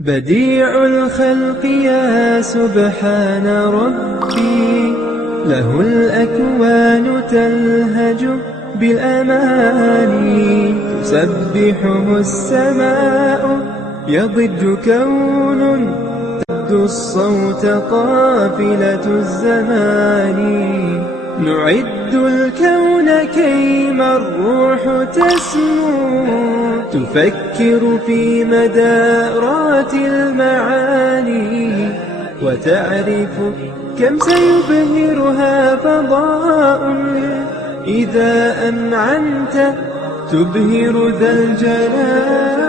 بديع الخلق يا سبحان ربي، له الأكوان تلهج بالأماني، تسبحه السماء يضج كون، تبدو الصوت قافلة الزمان. نعد الكون كيما الروح تسمو، تفكر في مدارات المعاني، وتعرف كم سيبهرها فضاء إذا أنعمت تبهر ذا الجلال.